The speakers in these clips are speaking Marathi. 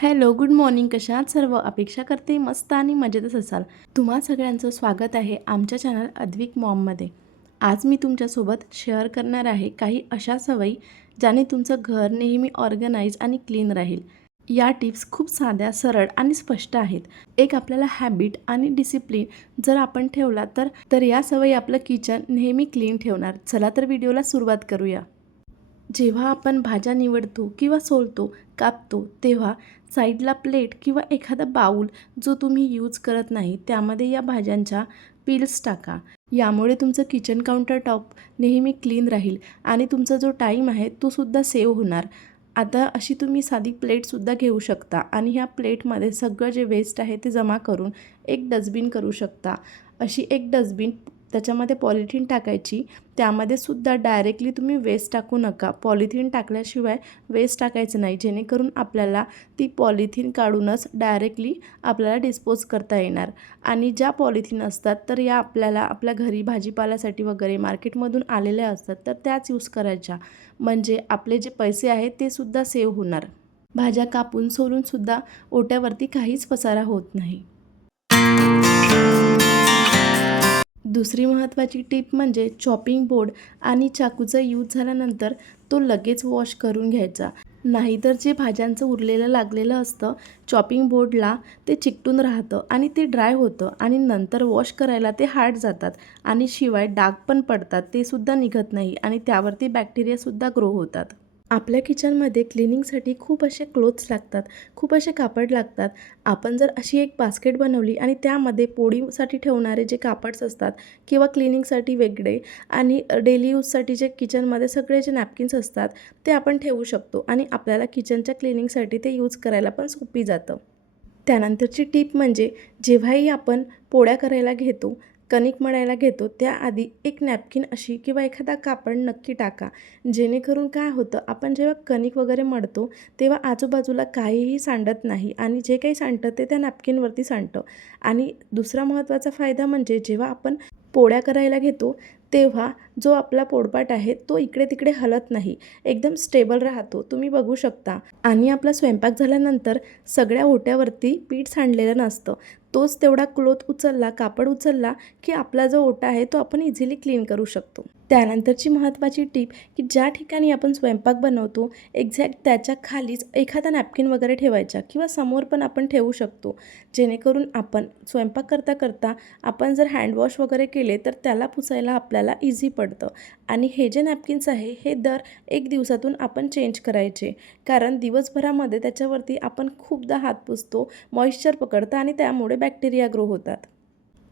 Hello, good morning. कशा आहात सर्व? अपेक्षा करते मस्त आणि मजेतच असाल. तुम्हा सगळ्यांचं स्वागत आहे आमच्या चॅनल अद्विक मॉममध्ये. आज मी तुमच्यासोबत शेअर करणार आहे काही अशा सवयी ज्याने तुमचं घर नेहमी ऑर्गनाइज आणि क्लीन राहील. या टिप्स खूप साध्या, सरळ आणि स्पष्ट आहेत. एक आपल्याला हॅबिट आणि डिसिप्लिन जर आपण ठेवला तर तर या सवयी आपलं किचन नेहमी क्लीन ठेवणार. चला तर व्हिडिओला सुरुवात करूया. जेव्हा आपण भाज्या निवडतो किंवा सोलतो, कापतो, तेव्हा साईडला प्लेट किंवा एखादा बाऊल जो तुम्ही यूज करत नाही त्यामध्ये या भाज्यांच्या पील्स टाका. यामुळे तुमचं किचन काउंटर टॉप नेहमी क्लीन राहील आणि तुमचा जो टाईम आहे तो सुद्धा सेव्ह होणार. आता अशी तुम्ही साधी प्लेटसुद्धा घेऊ शकता आणि ह्या प्लेटमध्ये सगळं जे वेस्ट आहे ते जमा करून एक डस्टबिन करू शकता. अशी एक डस्टबिन त्याच्यामध्ये पॉलिथिन टाकायची. त्यामध्ये सुद्धा डायरेक्टली तुम्ही वेस्ट टाकू नका. पॉलिथिन टाकल्याशिवाय वेस्ट टाकायचं नाही, जेणेकरून आपल्याला ती पॉलिथिन काढूनच डायरेक्टली आपल्याला डिस्पोज करता येणार. आणि ज्या पॉलिथिन असतात तर या आपल्याला आपल्या घरी भाजीपाल्यासाठी वगैरे मार्केटमधून आलेल्या असतात तर त्याच यूज करायच्या. म्हणजे आपले जे पैसे आहेत ते सुद्धा सेव्ह होणार. भाज्या कापून सोलूनसुद्धा ओट्यावरती काहीच पसारा होत नाही. दुसरी महत्त्वाची टीप म्हणजे चॉपिंग बोर्ड आणि चाकूचा यूज झाल्यानंतर तो लगेच वॉश करून घ्यायचा. नाहीतर जे भाज्यांचं उरलेलं लागलेलं असतं चॉपिंग बोर्डला ते चिकटून राहतं आणि ते ड्राय होतं आणि नंतर वॉश करायला ते हार्ड जातात आणि शिवाय डाग पण पडतात, ते सुद्धा निघत नाही आणि त्यावरती बॅक्टेरियासुद्धा ग्रो होतात. आपल्या किचनमध्ये क्लिनिंगसाठी खूप असे क्लोथ्स लागतात, खूप असे कापड लागतात. आपण जर अशी एक बास्केट बनवली आणि त्यामध्ये पोळीसाठी ठेवणारे जे कापड्स असतात किंवा क्लिनिंगसाठी वेगळे आणि डेली यूजसाठी जे किचनमध्ये सगळे जे नॅपकिन्स असतात ते आपण ठेवू शकतो आणि आपल्याला किचनच्या क्लिनिंगसाठी ते यूज करायला पण सोपी जातं. त्यानंतरची टीप म्हणजे जेव्हाही आपण पोळ्या करायला घेतो, कणिक मळायला घेतो, त्याआधी एक नॅपकिन अशी किंवा एखादा कापड नक्की टाका. जेणेकरून काय होतं, आपण जेव्हा कणिक वगैरे मळतो तेव्हा आजूबाजूला काहीही सांडत नाही आणि जे काही सांडतं ते त्या नॅपकिनवरती सांडतं. आणि दुसरा महत्त्वाचा फायदा म्हणजे जेव्हा आपण पोळ्या करायला घेतो तेव्हा जो आपला पोळपाट आहे तो इकडे तिकडे हलत नाही, एकदम स्टेबल राहतो, तुम्ही बघू शकता. आणि आपला स्वयंपाक झाल्यानंतर सगळ्या ओट्यावरती पीठ सांडलेलं नसतं. तोच तेवढा क्लोथ उचलला, कापड उचलला की आपला जो ओटा आहे तो आपण इझिली क्लीन करू शकतो. त्यानंतरची महत्त्वाची टीप की ज्या ठिकाणी आपण स्वयंपाक बनवतो एक्झॅक्ट त्याच्या खालीच एखादा नॅपकिन वगैरे ठेवायचा किंवा समोर पण आपण ठेवू शकतो. जेणेकरून आपण स्वयंपाक करता करता आपण जर हँडवॉश वगैरे केले तर त्याला पुसायला आपल्याला इझी पडतं. आणि हे जे नॅपकिन्स आहे हे दर 1 दिवसातून आपण चेंज करायचे, कारण दिवसभरामध्ये त्याच्यावरती आपण खूपदा हात पुसतो, मॉइश्चर पकडतं आणि त्यामुळे बॅक्टेरिया ग्रो होतात.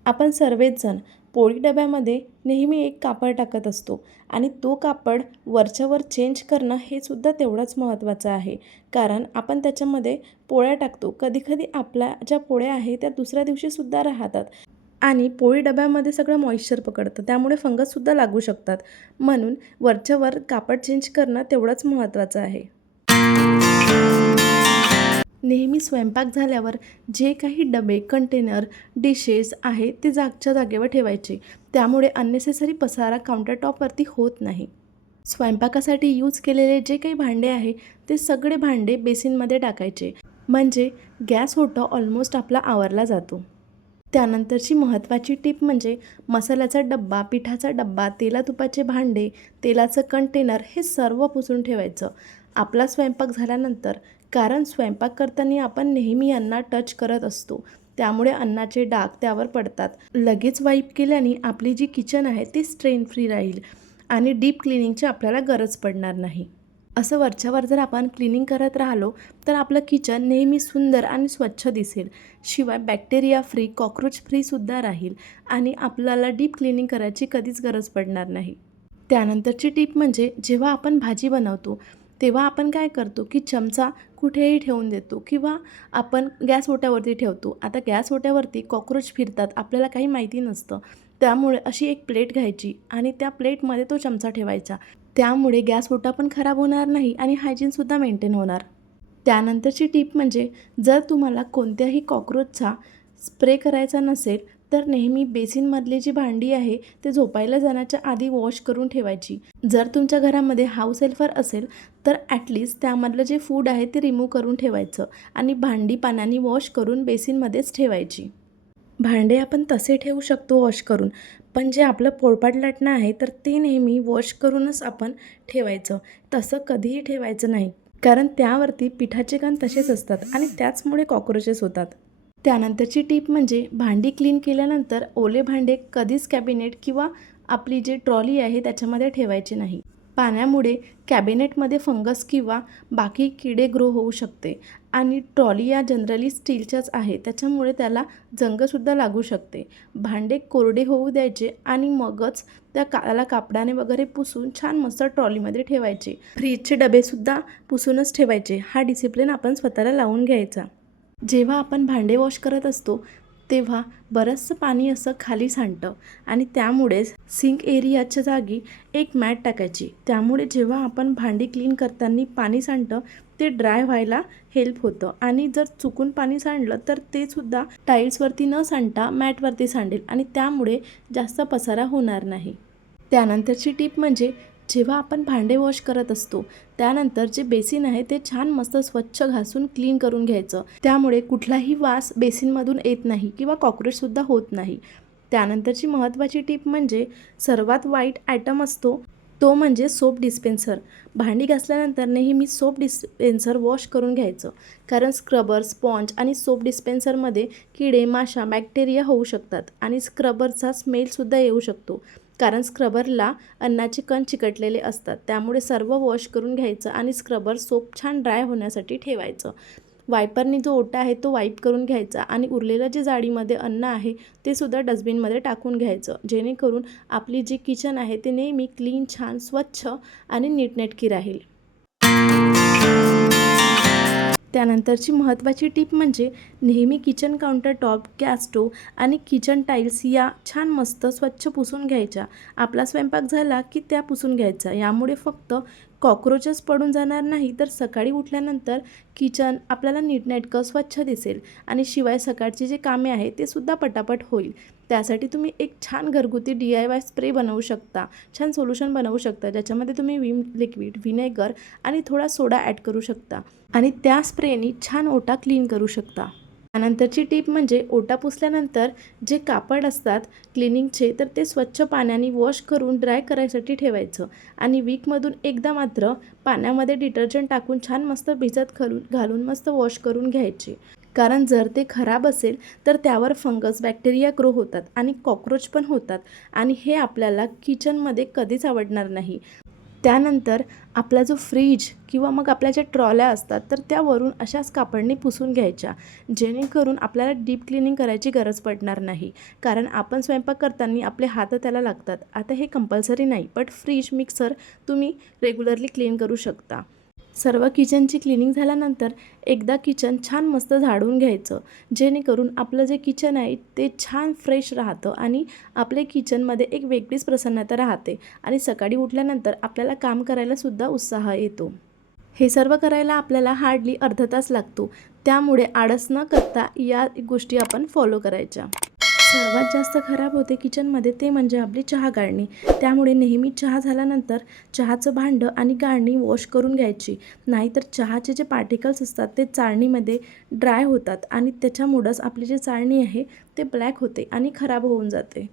आपण सर्वच जण पोळी डब्यामध्ये नेहमी एक कापड टाकत असतो आणि तो कापड वरच्यावर चेंज करणं हे सुद्धा तेवढंच महत्त्वाचं आहे, कारण आपण त्याच्यामध्ये पोळ्या टाकतो. कधीकधी आपल्या ज्या पोळ्या आहेत त्या दुसऱ्या दिवशीसुद्धा राहतात आणि पोळी डब्यामध्ये सगळं मॉइश्चर पकडतं, त्यामुळे फंगससुद्धा लागू शकतात. म्हणून वरच्यावर कापड चेंज करणं तेवढंच महत्त्वाचं आहे. नेहमी स्वयंपाक झाल्यावर जे काही डबे, कंटेनर, डिशेस आहे ते जागच्या जागेवर ठेवायचे. त्यामुळे अननेसेसरी पसारा काउंटरटॉपवरती होत नाही. स्वयंपाकासाठी यूज केलेले जे काही भांडे आहे ते सगळे भांडे बेसिनमध्ये टाकायचे. म्हणजे गॅस ओटा ऑलमोस्ट आपला आवरला जातो. त्यानंतरची महत्त्वाची टीप म्हणजे मसाल्याचा डब्बा, पिठाचा डब्बा, तेला-तुपाचे भांडे, तेलाचं कंटेनर हे सर्व पुसून ठेवायचं आपला स्वयंपाक झाल्यानंतर. कारण स्वयंपाक करताना आपण नेहमी यांना टच करत असतो, त्यामुळे अन्नाचे डाग त्यावर पडतात. लगेच वाईप केल्याने आपली जी किचन आहे ती स्ट्रेन फ्री राहील आणि डीप क्लिनिंगची आपल्याला गरज पडणार नाही. असं वरच्यावर जर आपण क्लिनिंग करत राहिलो तर आपलं किचन नेहमी सुंदर आणि स्वच्छ दिसेल. शिवाय बॅक्टेरिया फ्री, कॉकरोच फ्रीसुद्धा राहील आणि आपल्याला डीप क्लिनिंग करायची कधीच गरज पडणार नाही. त्यानंतरची टीप म्हणजे जेव्हा आपण भाजी बनवतो तेव्हा आपण काय करतो की चमचा कुठेही ठेवून देतो किंवा आपण गॅस ओट्यावरती ठेवतो. आता गॅस ओट्यावरती कॉकरोच फिरतात, आपल्याला काही माहिती नसतं. त्यामुळे अशी एक प्लेट घ्यायची आणि त्या प्लेटमध्ये तो चमचा ठेवायचा. त्यामुळे गॅस ओटा पण खराब होणार नाही आणि हायजीनसुद्धा मेंटेन होणार. त्यानंतरची टीप म्हणजे जर तुम्हाला कोणत्याही कॉकरोचचा स्प्रे करायचा नसेल तर नेहमी बेसिनमधली जी भांडी आहे ते झोपायला जाण्याच्या आधी वॉश करून ठेवायची. जर तुमच्या घरामध्ये हाऊस हेल्पर असेल तर ॲटलिस्ट त्यामधलं जे फूड आहे ते रिमूव्ह करून ठेवायचं आणि भांडी पाण्याने वॉश करून बेसिनमध्येच ठेवायची. भांडे आपण तसे ठेवू शकतो वॉश करून, पण जे आपलं पोळपाट लाटणं आहे तर ते नेहमी वॉश करूनच आपण ठेवायचं. तसं कधीही ठेवायचं नाही, कारण त्यावरती पिठाचे कण तसेच असतात आणि त्याचमुळे कॉक्रोचेस होतात. त्यानंतरची टिप म्हणजे भांडी क्लीन केल्यानंतर ओले भांडे कधीच कॅबिनेट किंवा आपली जी ट्रॉली आहे त्याच्यामध्ये ठेवायची नाही. पाण्यामुळे कॅबिनेटमध्ये फंगस किंवा बाकी किडे ग्रो होऊ शकते आणि ट्रॉली या जनरली स्टीलच्याच आहे, त्याच्यामुळे त्याला जंगसुद्धा लागू शकते. भांडे कोरडे होऊ द्यायचे आणि मगच त्याला कापडाने वगैरे पुसून छान मस्त ट्रॉलीमध्ये ठेवायचे. फ्रीजचे डबेसुद्धा पुसूनच ठेवायचे. हा डिसिप्लिन आपण स्वतःला लावून घ्यायचा. जेव्हा आपण भांडे वॉश करत असतो तेव्हा बरंचसं पाणी असं खाली सांडतं आणि त्यामुळेच सिंक एरियाच्या जागी एक मॅट टाकायची. त्यामुळे जेव्हा आपण भांडी क्लीन करताना पाणी सांडतं ते ड्राय व्हायला हेल्प होतं आणि जर चुकून पाणी सांडलं तर ते सुद्धा टाईल्सवरती न सांडता मॅटवरती सांडेल आणि त्यामुळे जास्त पसारा होणार नाही. त्यानंतरची टिप म्हणजे जेव्हा आपण भांडे वॉश करत असतो त्यानंतर जे बेसिन आहे ते छान मस्त स्वच्छ घासून क्लीन करून घ्यायचं. त्यामुळे कुठलाही वास बेसिनमधून येत नाही किंवा कॉक्रोचसुद्धा होत नाही. त्यानंतरची महत्त्वाची टिप म्हणजे सर्वात वाईट आयटम असतो तो म्हणजे सोप डिस्पेन्सर. भांडी घासल्यानंतर नेहमी सोप डिस्पेन्सर वॉश करून घ्यायचं, कारण स्क्रबर, स्पॉन्ज आणि सोप डिस्पेन्सरमध्ये किडे, माशा, बॅक्टेरिया होऊ शकतात आणि स्क्रबरचा स्मेलसुद्धा येऊ शकतो, कारण स्क्रबरला अन्नाचे कण चिकटलेले असतात. त्यामुळे सर्व वॉश करून घ्यायचं आणि स्क्रबर सोप छान ड्राय होण्यासाठी ठेवायचं. वायपरनी जो ओटा आहे तो वाईप करून घ्यायचा आणि उरलेलं जे जाडीमध्ये अन्न आहे ते सुद्धा डस्टबिनमध्ये टाकून घ्यायचं, जेणेकरून आपली जी किचन आहे ते नेहमी क्लीन, छान, स्वच्छ आणि नीटनेटकी राहील. त्यानंतरची महत्त्वाची टिप म्हणजे नेहमी kitchen counter top, gas stove आणि किचन टाईल्स या छान मस्त स्वच्छ पुसून घ्यायच्या. आपला स्वयंपाक झाला की त्या पुसून घ्यायचा. यामुळे फक्त कॉक्रोचेस पडून जाणार नाही तर सकाळी उठल्यानंतर किचन आपल्याला नीटनेटकं स्वच्छ दिसेल आणि शिवाय सकाळची जे कामे आहे ते सुद्धा पटापट होईल. त्यासाठी तुम्ही एक छान घरगुती DIY स्प्रे बनवू शकता, छान सोल्युशन बनवू शकता, ज्याच्यामध्ये तुम्ही विम लिक्विड, व्हिनेगर आणि थोडा सोडा ॲड करू शकता आणि त्या स्प्रेनी छान ओटा क्लीन करू शकता. त्यानंतरची टिप म्हणजे ओटा पुसल्यानंतर जे कापड असतात क्लिनिंगचे तर ते स्वच्छ पाण्याने वॉश करून ड्राय करायसाठी ठेवायचं आणि वीकमधून एकदा मात्र पाण्यामध्ये डिटर्जंट टाकून छान मस्त भिजत घालून मस्त वॉश करून घ्यायचे. कारण जर ते खराब असेल तर त्यावर फंगस, बॅक्टेरिया ग्रो होतात आणि कॉक्रोच पण होतात आणि हे आपल्याला किचनमध्ये कधीच आवडणार नाही. त्यानंतर आपला जो फ्रीज किंवा मग आपल्या ज्या ट्रॉल्या असतात तर त्या वरून अशाच कापडने पुसून घ्यायच्या, जेणेकरून आपल्याला डीप क्लिनिंग करायची गरज पडणार नाही, कारण आपण स्वयंपाक करताना आपले हात त्याला लागतात. आता हे कंपल्सरी नाही, बट फ्रीज, मिक्सर तुम्ही रेग्युलरली क्लीन करू शकता. सर्व किचनची क्लिनिंग झाल्यानंतर एकदा किचन छान मस्त झाडून घ्यायचं, जेणेकरून आपलं जे किचन आहे ते छान फ्रेश राहतं आणि आपल्या किचनमध्ये एक वेगळीच प्रसन्नता राहते आणि सकाळी उठल्यानंतर आपल्याला काम करायलासुद्धा उत्साह येतो. हे सर्व करायला आपल्याला हार्डली अर्धा तास लागतो, त्यामुळे आळस न करता या गोष्टी आपण फॉलो करायच्या. सर्वात जास्त खराब होते किचनमध्ये ते म्हणजे आपली चहा गाळणी. त्यामुळे नेहमी चहा झाल्यानंतर चहाचं भांडं आणि गाळणी वॉश करून घ्यायची, नाहीतर चहाचे जे पार्टिकल्स असतात ते चाळणीमध्ये ड्राय होतात आणि त्याच्यामुळंच आपली जी चाळणी आहे ते ब्लॅक होते आणि खराब होऊन जाते.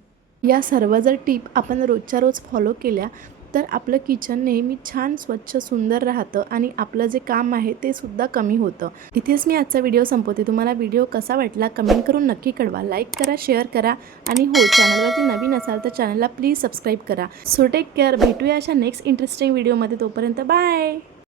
या सर्व जर टिप आपण रोजच्या रोज फॉलो केल्या तर आपलं किचन नेहमी छान, स्वच्छ, सुंदर राहतं आणि आपलं जे काम आहे ते सुद्धा कमी होतं. इथेच मी आजचा व्हिडिओ संपवते. तुम्हाला व्हिडिओ कसा वाटला कमेंट करून नक्की कळवा. लाईक करा, शेअर करा आणि हो, चॅनलवरती नवीन असाल तर चॅनलला प्लीज सबस्क्राईब करा. So take care. भेटूया अशा नेक्स्ट इंटरेस्टिंग व्हिडिओमध्ये. तोपर्यंत बाय.